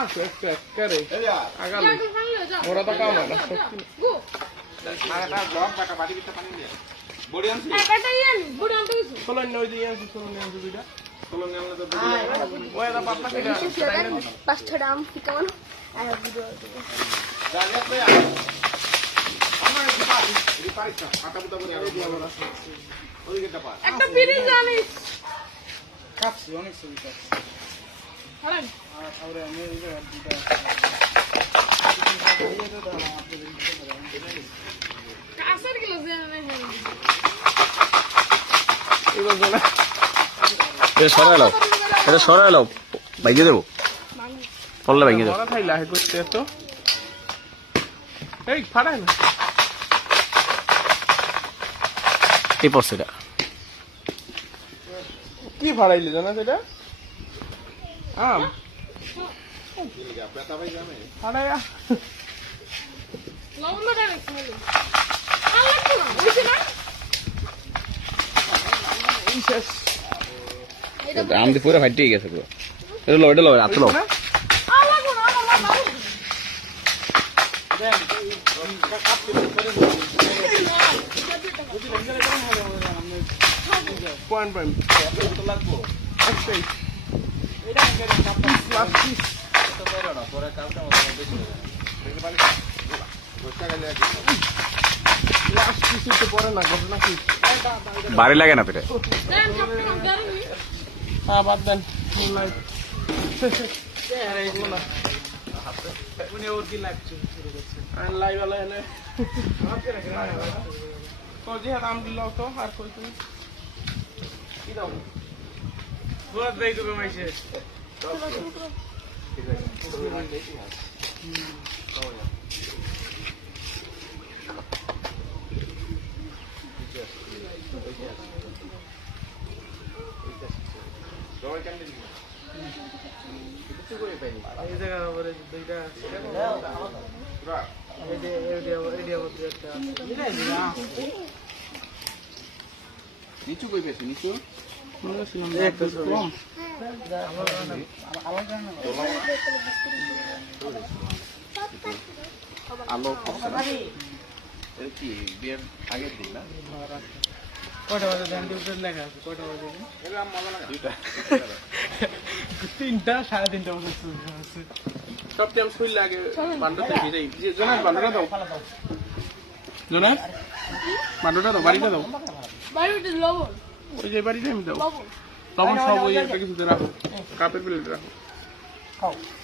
আছে একটু একবারে আগালে ওরা তো কাও না পাঁচটা আম কেমন একটা বিড়ি জানিস কাটছি অনেক ছবি কাটছি কাছের গেল এটা সরাই লাও ভাইকে দেবো পড়লে ভাইকে দেবো খাইলা করতে তো এই ফাড়াই না এই পড়ছে এটা কি ফাড়াইলি জানা সেটা আম ফাড়াইয়া লবণ বাটা রাখছি আলাদা না বুঝছিস না শেষ আম দিয়ে পুরো ফাইটে গেছে পুরো এটা লো হাতে লো আলাদা না আলাদা পয়েন্ট পয়েন্ট লাগবো একটাই বাড়ি লাগে না পেটে হ্যাঁ বাদ দেন লাইভ আলো এনে কজি হাত আম দিল তো আর কই তুমি কি দাও বহুত দেই তো কমাইছে এই জায়গার উপরে দুইটা নিচু কই পেছি নিচু আলো কি বিয়ের আগের দিন না কয়টা বাজে ধানটি উপরে লেখা আছে কয়টা বাজে তিনটা 3:30 বাজে সব টাইম শুইলে আগে বান্ডটা ভিজাই জোনাস বান্ডটা দাও জোনাস বান্ডটা দাও বাড়িটা দাও বাড়িতে লবণ ওই যে বাড়িটা আমি দাও লবণ লবণ সব ওই একটা কিছুতে রাখো কাপের প্লেটে রাখো